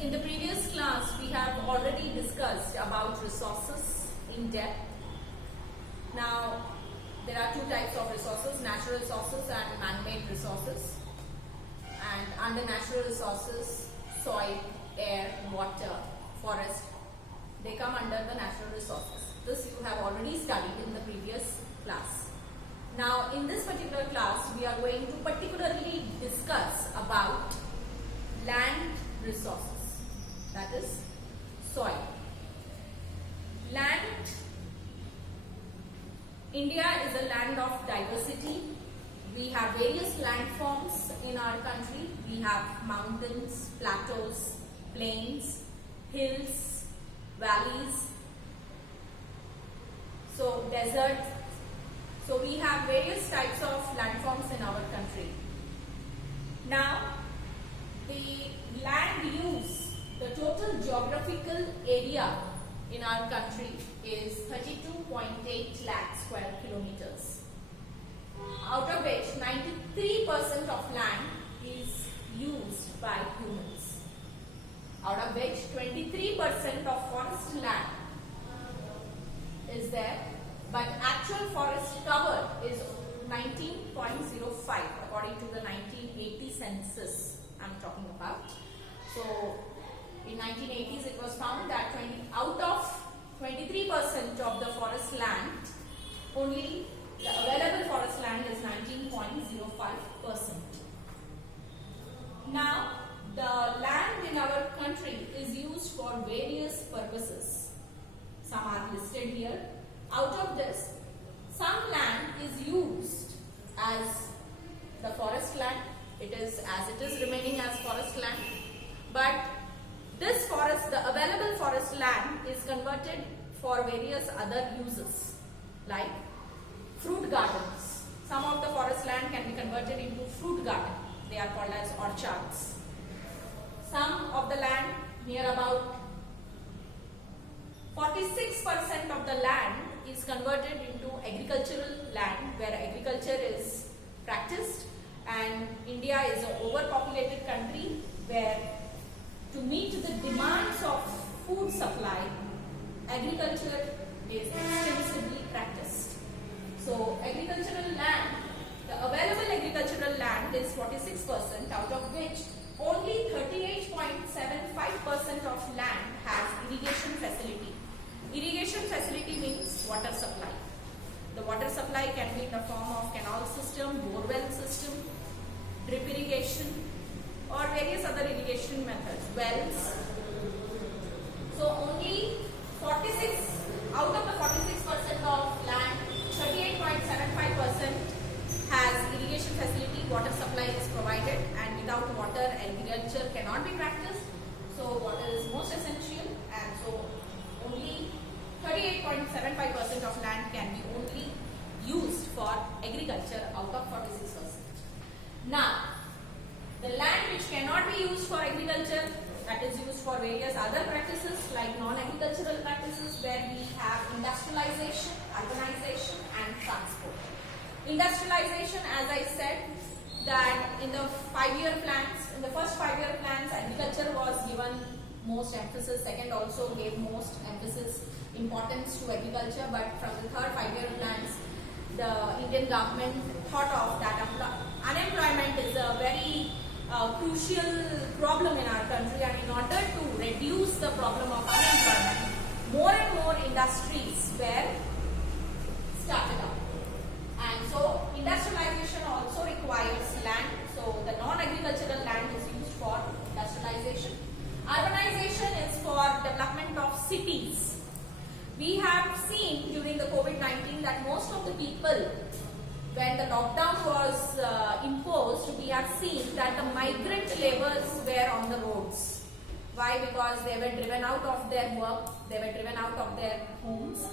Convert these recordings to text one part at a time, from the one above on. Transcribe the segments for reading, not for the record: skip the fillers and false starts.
In the previous class, we have already discussed about resources in depth. Now, there are two types of resources, natural resources and man-made resources. And under natural resources, soil, air, water, forest, they come under the natural resources. This you have already studied in the previous class. Now, in this particular class, we are going to particularly discuss about land resources, that is soil. Land. India is a land of diversity. We have various landforms in our country. We have mountains, plateaus, plains, hills, valleys, so desert. So we have various types of landforms in our country. Now, the land use, the total geographical area in our country is 32.8 lakh square kilometers, out of which 93% of land is used by humans, out of which 23% of forest land is there, but actual forest cover is 19.05 according to the 1980 census I'm talking about. So in 1980s it was found that out of 23% of the forest land, only the available forest land is 19.05%. Now, the land in our country is used for various purposes. Some are listed here. Out of this, some land is used as the forest land. It is remaining as forest land. But this forest, the available forest land is converted for various other uses like fruit gardens. Some of the forest land can be converted into fruit garden. They are called as orchards. Some of the land, near about 46% of the land is converted into agricultural land where agriculture is practiced, and India is an overpopulated country where to meet the demands of food supply, agriculture is extensively practiced. So agricultural land, the available agricultural land is 46%, out of which only 38.75% of land has irrigation facility. Irrigation facility means water supply. The water supply can be in the form of canal system, borewell system, drip irrigation, or various other irrigation methods, wells. So only 46 out of the 46% of land, 38.75% has irrigation facility, water supply is provided, and without water agriculture cannot be practiced. So water is most essential, and so only 38.75% of land can be only used for agriculture out of 46%. Now, the land which cannot be used for agriculture, that is used for various other practices like non-agricultural practices, where we have industrialization, urbanization and transport. Industrialization, as I said, that in the 5-year plans, in the first 5-year plans, agriculture was given most emphasis, second also gave most emphasis, importance to agriculture, but from the third 5-year plans, the Indian government thought of that unemployment is a very crucial problem in our country, and in order to reduce the problem of unemployment, more and more industries were started up. And so industrialization also requires land, so the non-agricultural land is used for industrialization. Urbanization is for development of cities. We have seen during the COVID-19 that most of the people, when the lockdown was imposed, we have seen that the migrant laborers were on the roads. Why? Because they were driven out of their work, they were driven out of their homes,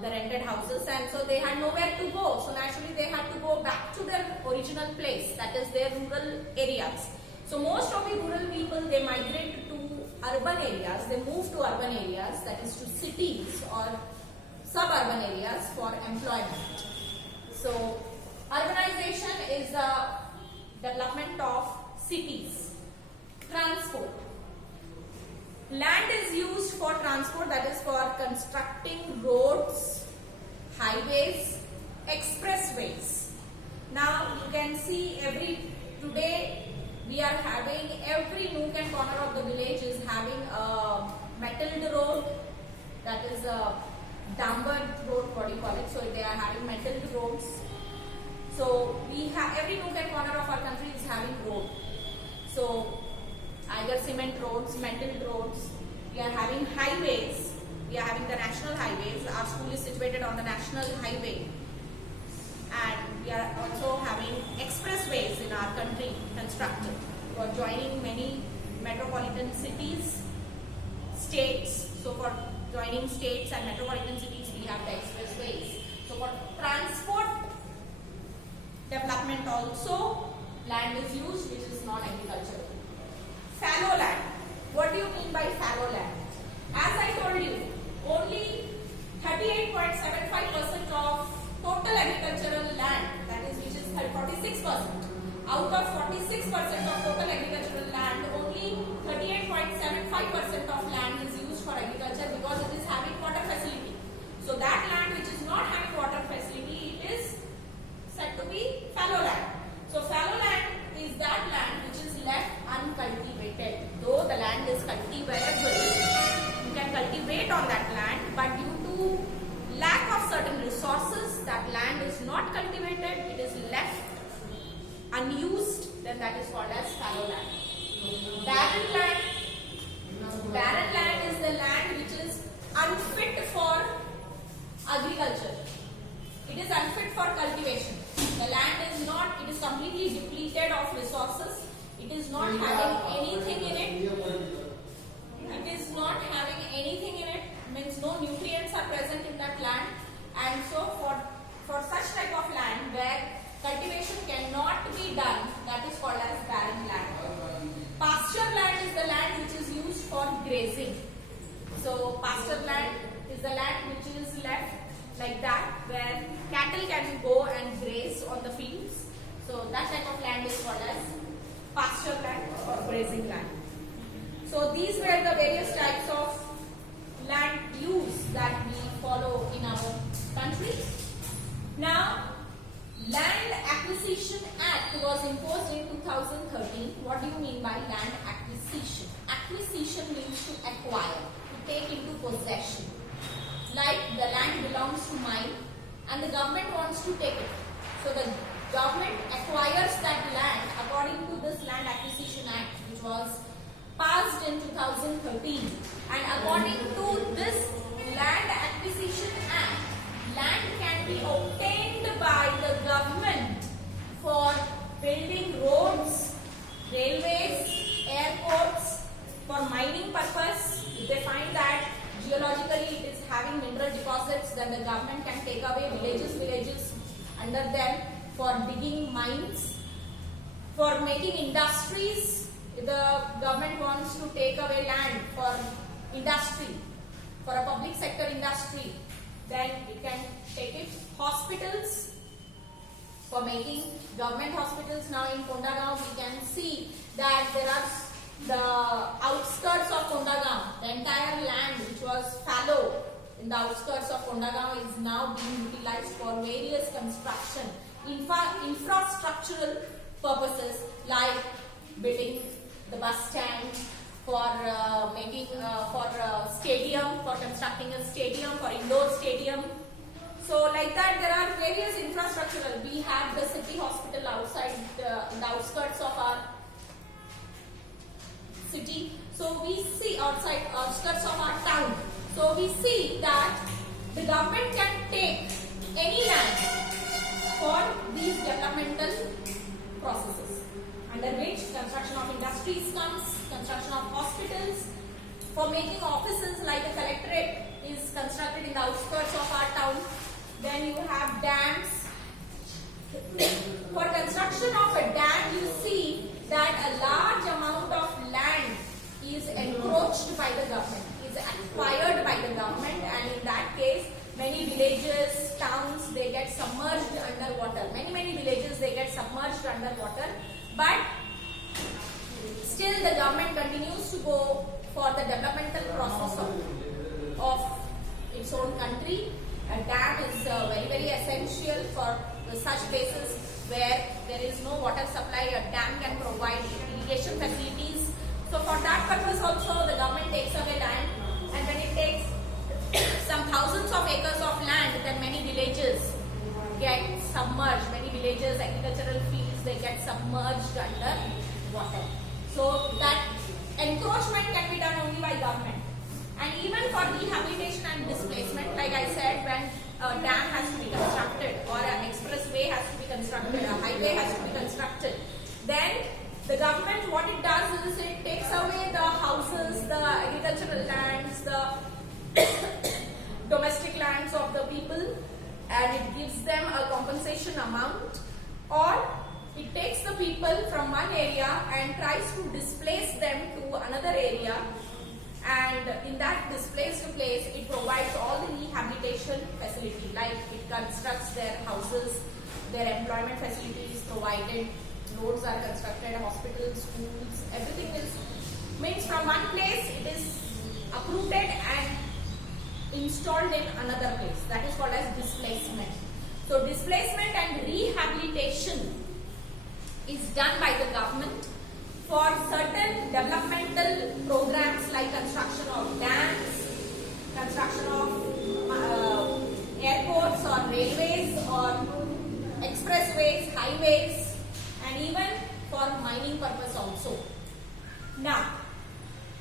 the rented houses, and so they had nowhere to go. So naturally they had to go back to their original place, that is their rural areas. So most of the rural people, they migrate to urban areas, they move to urban areas, that is to cities or suburban areas for employment. So urbanization is the development of cities. Transport. Land is used for transport, that is for constructing roads, highways, expressways. Now you can see today we are having every nook and corner of the village is having a metalled road, that is a damper road, what do you call it? So they are having metalled roads. So we have every nook and corner of our country is having road. So either cement roads, metal roads. We are having highways. We are having the national highways. Our school is situated on the national highway. And we are also having expressways in our country constructed. We are joining many metropolitan cities, states. So for joining states and metropolitan cities, we have the expressways. So for transport development also, land is used, which is non-agricultural. Fallow land. What do you mean by fallow land? As I told you, only 38.75% of total agricultural land, that is which is 46%. Out of 46% of total agricultural land, only 38.75% of land is used for agriculture because it is having water facility. So that land which is not having water facility, it is said to be fallow land. So fallow land is that land which is left uncultivated. Though the land is cultivable, you can cultivate on that land, but due to lack of certain resources, that land is not cultivated, it is left unused, then that is called as fallow land. Barren land. Barren land is the land which is unfit for agriculture. It is unfit for cultivation. The land is not, it is completely depleted of resources. It is not having anything in it. It is not having anything in it, means no nutrients are present in that land. And so for such type of land where cultivation cannot be done, that is called as barren land. Pasture land is the land which is used for grazing. So pasture land is the land which is left like that, where cattle can go and graze on the fields. So that type of land is called as pasture land or grazing land. So these were the various types of land use that we follow in our country. Now, Land Acquisition Act was imposed in 2013. What do you mean by land acquisition? Acquisition means to acquire, to take into possession. Like the land belongs to mine and the government wants to take it. So the government acquires that land according to this Land Acquisition Act, which was passed in 2013. And according to this Land Acquisition Act, land can be obtained by the government for building roads, railways, airports, for mining purpose. If they find that geologically it is having mineral deposits, then the government can take away villages under them for digging mines. For making industries, if the government wants to take away land for industry, for a public sector industry, then it can take it. Hospitals, for making government hospitals. Now in Kondagaon we can see that there are the outskirts of Kondagaon, the entire land which was fallow in the outskirts of Kondagaon is now being utilized for various construction, infrastructural purposes like building the bus stand, for stadium, for constructing a stadium, for indoor stadium. So like that there are various infrastructural. We have the city hospital outside the outskirts of our city. So we see outside outskirts of our town. So we see that the government can take any land for these developmental processes, under which construction of industries comes, construction of hospitals, for making offices like a collectorate is constructed in the outskirts of our town. Then you have dams. For construction of a dam, you see that a large amount of land is encroached by the government, is acquired by the government, and in that case, many villages, towns, they get submerged underwater. Many villages, they get submerged underwater, but still the government continues to go for the developmental process of its own country. A dam is very essential for such places where there is no water supply. A dam can provide irrigation facilities. So for that purpose also the government takes away land, and when it takes some thousands of acres of land, then many villages get submerged. Many villages, agricultural fields, they get submerged under water. So that encroachment can be done only by government. And even for rehabilitation and displacement, like I said, when a dam has to be constructed or an expressway has to be constructed, a highway has to be constructed, then the government, what it does is it takes away the houses, the agricultural lands, the domestic lands of the people, and it gives them a compensation amount, or it takes the people from one area and tries to displace them to another area, and in that displaced place it provides all the rehabilitation facility, like it constructs their houses, their employment facilities provided, roads are constructed, hospitals, schools, everything is means from one place it is uprooted and installed in another place. That is called as displacement. So displacement and rehabilitation is done by the government for certain developmental programs like construction of dams, construction of airports or railways or expressways, highways, and even for mining purpose also. Now,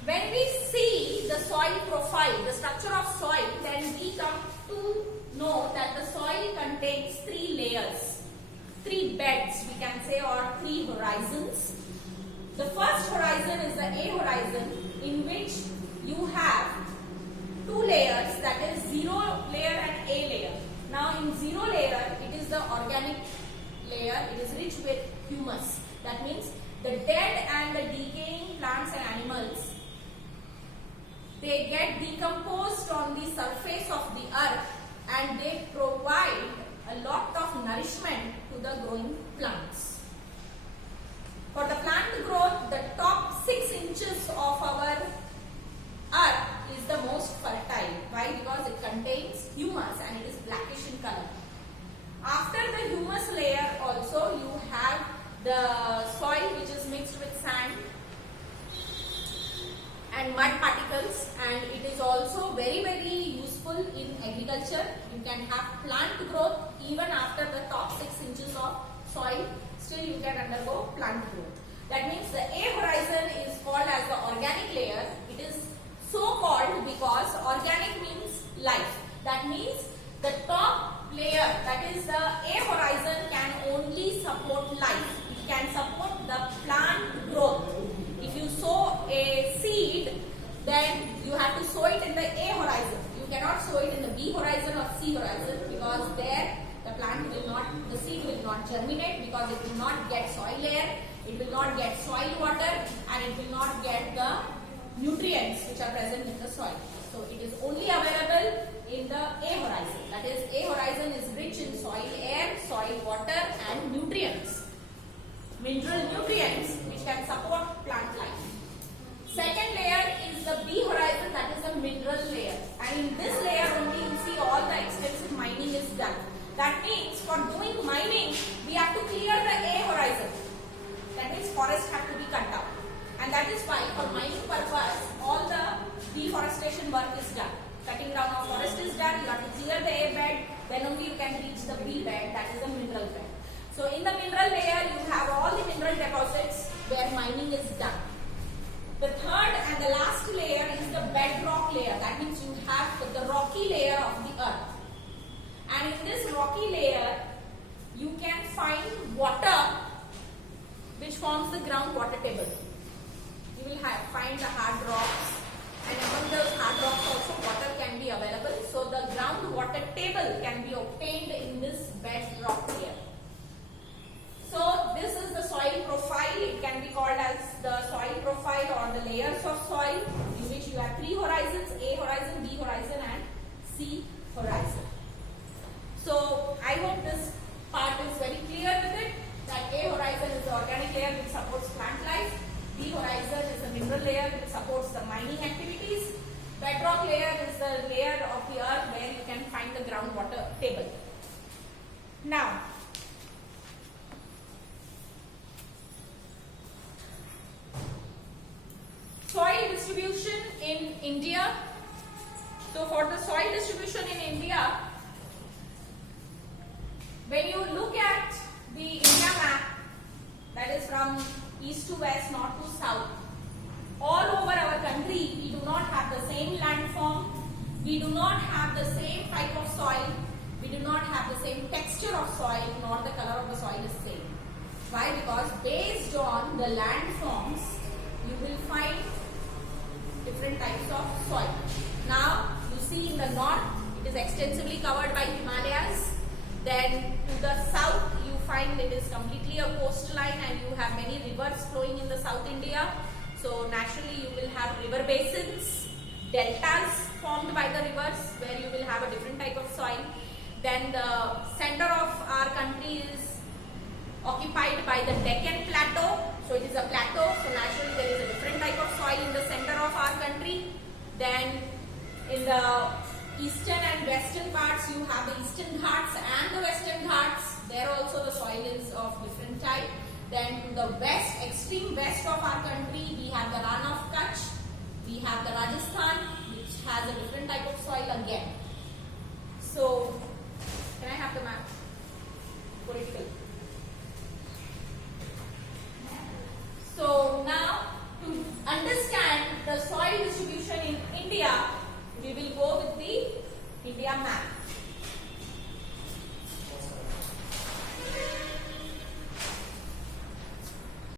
when we see the soil profile, the structure of soil, then we come to know that the soil contains three layers, three beds we can say, or three horizons. The first horizon is the A horizon, in which you have two layers, that is zero layer and A layer. Now in zero layer, it is the organic layer, it is rich with humus. That means the dead and the decaying plants and animals, they get decomposed on the surface of the earth and they provide a lot of nourishment to the growing plants. For the plant growth, the top 6 inches of our earth is the most fertile. Why? Because it contains humus and it is blackish in color. After the humus layer also you have the soil which is mixed with sand and mud particles, and it is also very useful in agriculture. You can have plant growth even after the top 6 inches of soil, still you can undergo plant growth. That means the A horizon is called as the organic layer. It is so called because organic means life. That means the top layer, that is the A horizon, can only support life. It can support the plant growth. If you sow a seed, then you have to sow it in the A horizon. You cannot sow it in the B horizon or C horizon, because there the plant will not, the seed will not germinate, because it will not get soil air, it will not get soil water, and it will not get the nutrients which are present in the soil. So it is only available in the A horizon. That is, A horizon is rich in soil air, soil water and nutrients, mineral nutrients which can support plant life. Second layer is the B horizon, that is the mineral layer, and in this layer only you see all the extensive mining is done. That means for doing mining we have to clear the A horizon. That means forests have to be cut down, and that is why for mining purpose all the deforestation work is done. Cutting down of forest is done, you have to clear the A bed, then only you can reach the B bed, that is the mineral bed. So in the mineral layer you have all the mineral deposits where mining is done. The third and the last layer is the bedrock layer. That means you have the rocky layer of the earth. And in this rocky layer you can find water which forms the groundwater table. You will find the hard rocks, and among those hard rocks also water can be available. So the groundwater table can be obtained in this bedrock layer. So this is the soil profile. It can be called as the soil profile or the layers of soil, in which you have 3 horizons: A horizon, B horizon and C horizon. So I hope this part is very clear with it, that A horizon is the organic layer which supports plant life, The horizon is the mineral layer which supports the mining activities. Bedrock layer is the layer of the earth where you can find the groundwater table. Now, soil distribution in India. So for the soil distribution in India, when you look at the India map, that is from east to west, north to south, all over our country we do not have the same landform, we do not have the same type of soil, we do not have the same texture of soil, nor the color of the soil is same. Why? Because based on the landforms you will find different types of soil. Now you see in the north it is extensively covered by Himalayas. Then to the south you find it is completely a coastline and you have many rivers flowing in the South India. So naturally you will have river basins, deltas formed by the rivers where you will have a different type of soil. Then the center of our country is occupied by the Deccan Plateau. So it is a plateau, so naturally there is a different type of soil in the center of our country. Then in the eastern and western parts you have the Eastern Ghats and the Western Ghats. There also the soil is of different type. Then to the west, extreme west of our country, we have the Ran of Kutch, we have the Rajasthan, which has a different type of soil again. So, can I have the map? Political.